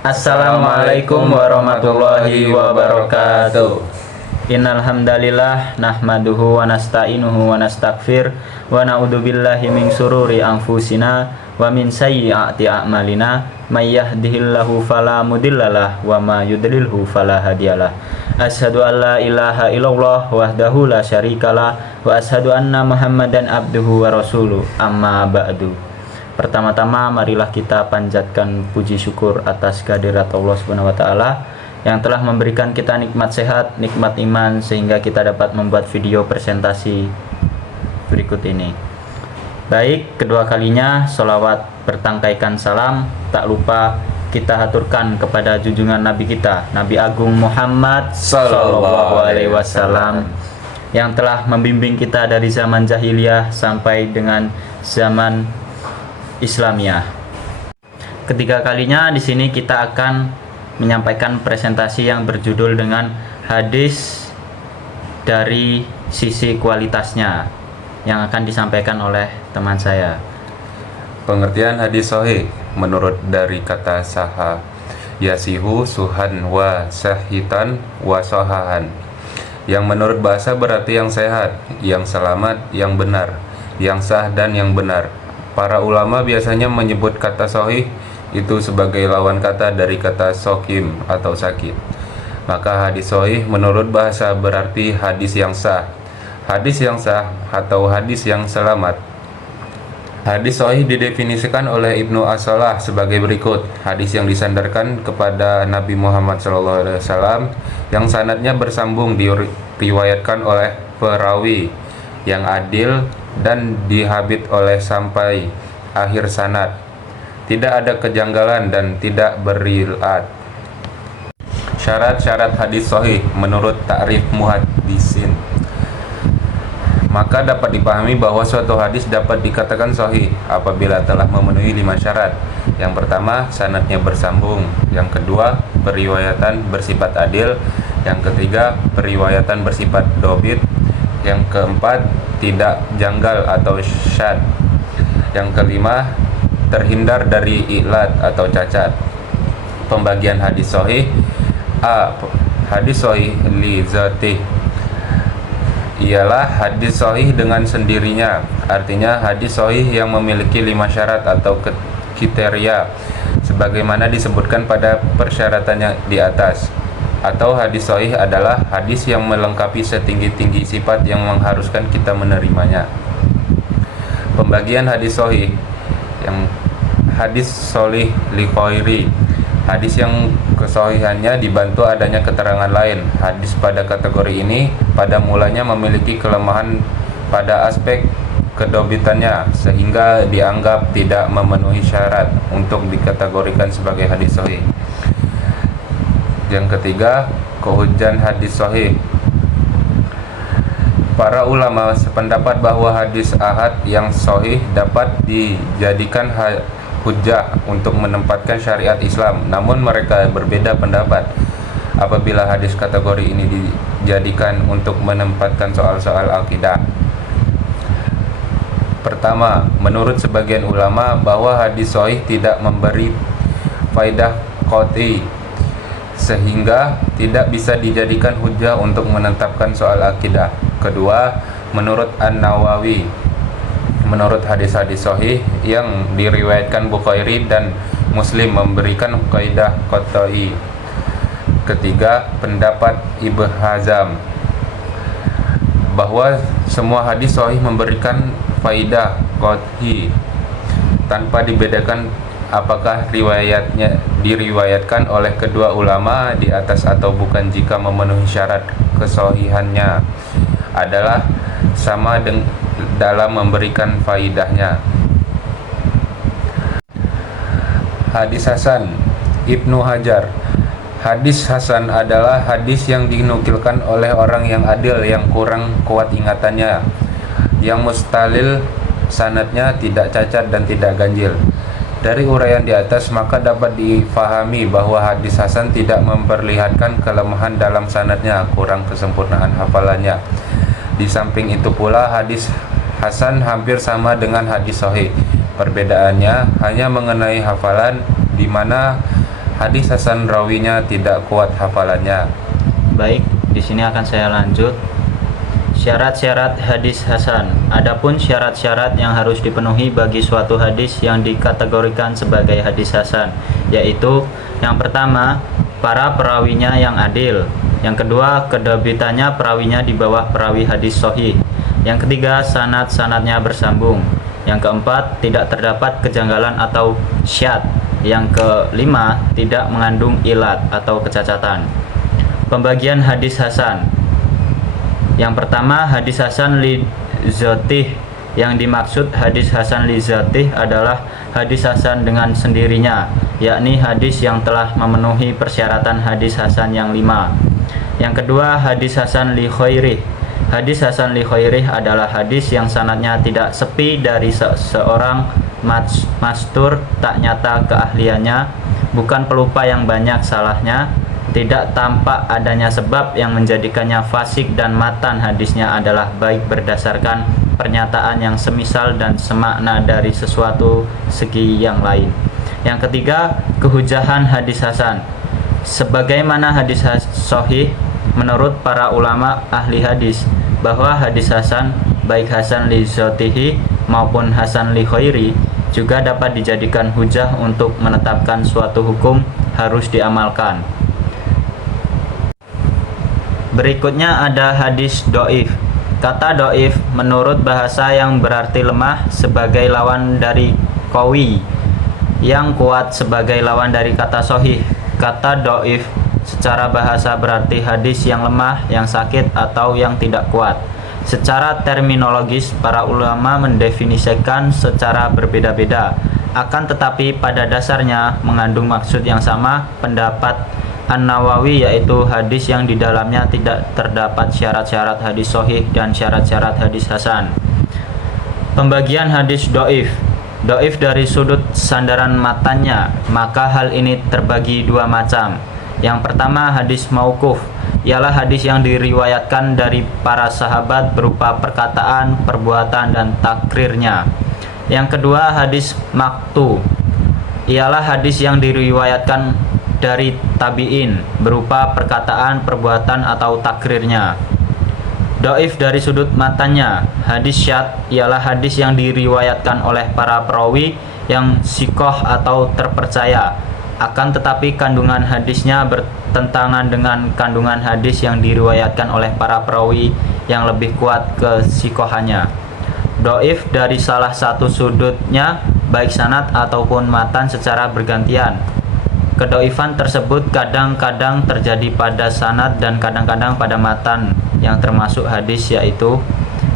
Assalamualaikum warahmatullahi wabarakatuh. Innal hamdalillah nahmaduhu wa nasta'inuhu wa nastaghfir wa na'udzubillahi min syururi anfusina wa min sayyiati a'malina may yahdihillahu fala mudhillalah wa may yudlilhu fala hadiyalah. Asyhadu an la ilaha illallah wahdahu la syarikalah wa asyhadu anna Muhammadan abduhu wa rasuluh. Amma ba'du. Pertama-tama marilah kita panjatkan puji syukur atas kehadirat Allah Subhanahu wa taala yang telah memberikan kita nikmat sehat, nikmat iman sehingga kita dapat membuat video presentasi berikut ini. Baik, kedua kalinya sholawat bertangkaikan salam tak lupa kita haturkan kepada junjungan Nabi kita, Nabi Agung Muhammad Sallallahu Alaihi Wasallam yang telah membimbing kita dari zaman jahiliyah sampai dengan zaman Islamiyah. Ketiga kalinya di sini kita akan menyampaikan presentasi yang berjudul dengan hadis dari sisi kualitasnya yang akan disampaikan oleh teman saya. Pengertian hadis sahih menurut dari kata saha yasihu suhan wa sahitan wa sahahan, yang menurut bahasa berarti yang sehat, yang selamat, yang benar, yang sah dan yang benar. Para ulama biasanya menyebut kata sahih itu sebagai lawan kata dari kata sokim atau sakit. Maka hadis sahih menurut bahasa berarti hadis yang sah, hadis yang sah atau hadis yang selamat. Hadis sahih didefinisikan oleh Ibnu As-Salah sebagai berikut: hadis yang disandarkan kepada Nabi Muhammad SAW yang sanadnya bersambung diriwayatkan oleh perawi yang adil dan dihabit oleh sampai akhir sanad, tidak ada kejanggalan dan tidak berilat. Syarat-syarat hadis sahih menurut ta'rif muhaddisin, maka dapat dipahami bahwa suatu hadis dapat dikatakan sahih apabila telah memenuhi 5 syarat. Yang pertama, sanadnya bersambung. Yang kedua, periwayatan bersifat adil. Yang ketiga, periwayatan bersifat dobit. Yang keempat, tidak janggal atau syad. Yang kelima, terhindar dari ilat atau cacat. Pembagian hadis sahih: A. Hadis sahih li zatih, ialah hadis sahih dengan sendirinya, artinya hadis sahih yang memiliki 5 syarat atau kriteria sebagaimana disebutkan pada persyaratannya di atas. Atau hadis sahih adalah hadis yang melengkapi setinggi-tinggi sifat yang mengharuskan kita menerimanya. Pembagian hadis sahih: yang hadis sholih li khairi, hadis yang kesahihannya dibantu adanya keterangan lain. Hadis pada kategori ini pada mulanya memiliki kelemahan pada aspek kedobitannya sehingga dianggap tidak memenuhi syarat untuk dikategorikan sebagai hadis sahih. Yang ketiga, kehujan hadis sahih. Para ulama sependapat bahwa hadis ahad yang sahih dapat dijadikan hujjah untuk menempatkan syariat Islam. Namun mereka berbeda pendapat apabila hadis kategori ini dijadikan untuk menempatkan soal-soal akidah. Pertama, menurut sebagian ulama bahwa hadis sahih tidak memberi faidah qot'i sehingga tidak bisa dijadikan hujjah untuk menetapkan soal akidah. Kedua, menurut An-Nawawi, menurut hadis-hadis sahih yang diriwayatkan Bukhari dan Muslim memberikan kaidah qot'i. Ketiga, pendapat Ibnu Hazm bahwa semua hadis sahih memberikan faidah qot'i tanpa dibedakan apakah riwayatnya diriwayatkan oleh kedua ulama di atas atau bukan. Jika memenuhi syarat kesahihannya adalah sama dalam memberikan faidahnya. Hadis hasan. Ibnu Hajar: hadis hasan adalah hadis yang dinukilkan oleh orang yang adil yang kurang kuat ingatannya, yang mustalil sanadnya tidak cacat dan tidak ganjil. Dari uraian di atas maka dapat difahami bahwa hadis hasan tidak memperlihatkan kelemahan dalam sanadnya, kurang kesempurnaan hafalannya. Di samping itu pula hadis hasan hampir sama dengan hadis sahih. Perbedaannya hanya mengenai hafalan, di mana Hadis hasan rawinya tidak kuat hafalannya. Baik, di sini akan saya lanjut. Syarat-syarat hadis hasan. Adapun syarat-syarat yang harus dipenuhi bagi suatu hadis yang dikategorikan sebagai hadis hasan, yaitu yang pertama, para perawinya yang adil. Yang kedua, kedabitannya perawinya di bawah perawi hadis sahih. Yang ketiga, sanad-sanadnya bersambung. Yang keempat, tidak terdapat kejanggalan atau syadz. Yang kelima, tidak mengandung ilat atau kecacatan. Pembagian hadis hasan. Yang pertama, hadis hasan li dzatih. Yang dimaksud hadis hasan li dzatih adalah hadis hasan dengan sendirinya, yakni hadis yang telah memenuhi persyaratan hadis hasan yang 5. Yang kedua, hadis hasan li khairih. Hadis hasan li khairih adalah hadis yang sanadnya tidak sepi dari seorang mastur, tak nyata keahliannya, bukan pelupa yang banyak salahnya, tidak tampak adanya sebab yang menjadikannya fasik, dan matan hadisnya adalah baik berdasarkan pernyataan yang semisal dan semakna dari sesuatu segi yang lain. Yang ketiga, kehujahan hadis hasan. Sebagaimana hadis sahih, menurut para ulama ahli hadis, bahwa hadis hasan, baik hasan li dzatihi maupun hasan li khairi, juga dapat dijadikan hujah untuk menetapkan suatu hukum harus diamalkan. Berikutnya ada hadis do'if. Kata do'if menurut bahasa yang berarti lemah sebagai lawan dari qawi, yang kuat sebagai lawan dari kata sahih. Kata do'if secara bahasa berarti hadis yang lemah, yang sakit, atau yang tidak kuat. Secara terminologis, para ulama mendefinisikan secara berbeda-beda, akan tetapi pada dasarnya mengandung maksud yang sama. Pendapat An-Nawawi yaitu hadis yang di dalamnya tidak terdapat syarat-syarat hadis sahih dan syarat-syarat hadis hasan. Pembagian hadis do'if. Do'if dari sudut sandaran matanya, maka hal ini terbagi dua macam. Yang pertama, hadis mauquf, ialah hadis yang diriwayatkan dari para sahabat berupa perkataan, perbuatan, dan takrirnya. Yang kedua, hadis maqtu, ialah hadis yang diriwayatkan dari tabi'in berupa perkataan, perbuatan, atau takrirnya. Do'if dari sudut matanya. Hadis syadz ialah hadis yang diriwayatkan oleh para perawi yang sikoh atau terpercaya, akan tetapi kandungan hadisnya bertentangan dengan kandungan hadis yang diriwayatkan oleh para perawi yang lebih kuat kesikohannya. Do'if dari salah satu sudutnya, baik sanad ataupun matan secara bergantian. Kedoifan tersebut kadang-kadang terjadi pada sanad dan kadang-kadang pada matan, yang termasuk hadis, yaitu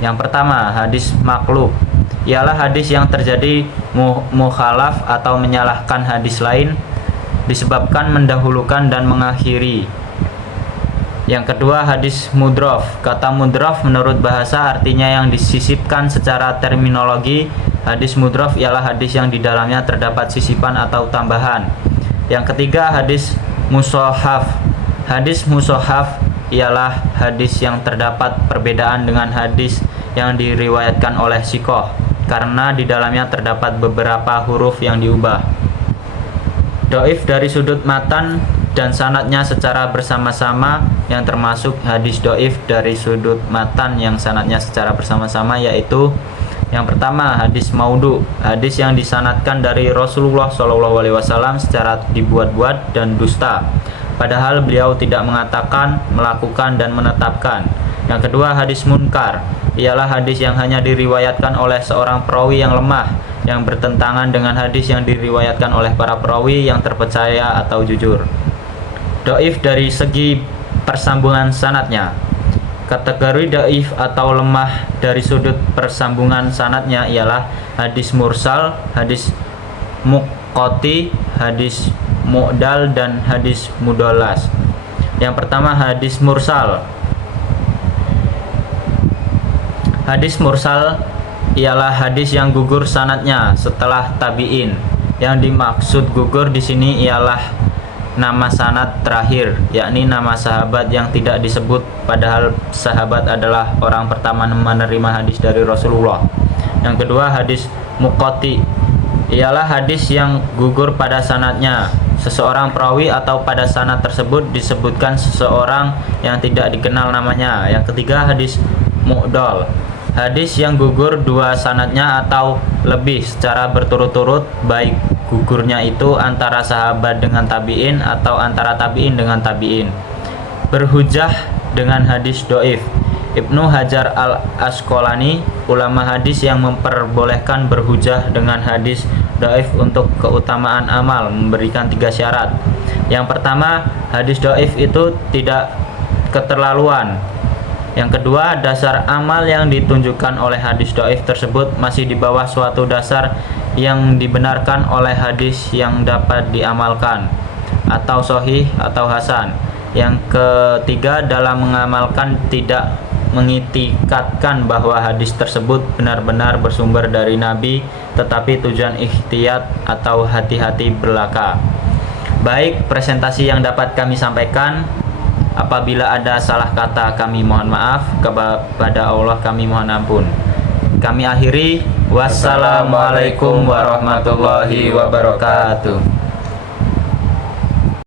yang pertama, hadis maklub, ialah hadis yang terjadi mukhalaf atau menyalahkan hadis lain disebabkan mendahulukan dan mengakhiri. Yang kedua, hadis mudrof. Kata mudrof menurut bahasa artinya yang disisipkan. Secara terminologi, hadis mudrof ialah hadis yang di dalamnya terdapat sisipan atau tambahan. Yang ketiga, hadis mushaf. Hadis mushaf ialah hadis yang terdapat perbedaan dengan hadis yang diriwayatkan oleh sikoh, karena di dalamnya terdapat beberapa huruf yang diubah. Do'if dari sudut matan dan sanadnya secara bersama-sama, yang termasuk hadis do'if dari sudut matan yang sanadnya secara bersama-sama, yaitu yang pertama, hadis maudhu, hadis yang disanadkan dari Rasulullah SAW secara dibuat-buat dan dusta, padahal beliau tidak mengatakan, melakukan, dan menetapkan. Yang kedua, hadis munkar, ialah hadis yang hanya diriwayatkan oleh seorang perawi yang lemah, yang bertentangan dengan hadis yang diriwayatkan oleh para perawi yang terpercaya atau jujur. Do'if dari segi persambungan sanadnya. Kategori do'if atau lemah dari sudut persambungan sanadnya ialah hadis mursal, hadis muqati, hadis mu'dal, dan hadis mudallas. Yang pertama, hadis mursal. Hadis mursal ialah hadis yang gugur sanadnya setelah tabi'in. Yang dimaksud gugur di sini ialah nama sanad terakhir, yakni nama sahabat yang tidak disebut, padahal sahabat adalah orang pertama menerima hadis dari Rasulullah. Yang kedua, hadis muqati, ialah hadis yang gugur pada sanadnya seseorang perawi atau pada sanad tersebut disebutkan seseorang yang tidak dikenal namanya. Yang ketiga, hadis mu'dal, hadis yang gugur dua sanadnya atau lebih secara berturut-turut, baik gugurnya itu antara sahabat dengan tabi'in atau antara tabi'in dengan tabi'in. Berhujjah dengan hadis do'if. Ibnu Hajar al-Asqalani, ulama hadis yang memperbolehkan berhujjah dengan hadis do'if untuk keutamaan amal, memberikan 3 syarat. Yang pertama, hadis do'if itu tidak keterlaluan. Yang kedua, dasar amal yang ditunjukkan oleh hadis do'if tersebut masih di bawah suatu dasar yang dibenarkan oleh hadis yang dapat diamalkan, atau sahih atau hasan. Yang ketiga, dalam mengamalkan tidak mengitikadkan bahwa hadis tersebut benar-benar bersumber dari Nabi, tetapi tujuan ikhtiyat atau hati-hati belaka. Baik, presentasi yang dapat kami sampaikan. Apabila ada salah kata, kami mohon maaf. Kepada Allah kami mohon ampun. Kami akhiri. Wassalamualaikum warahmatullahi wabarakatuh.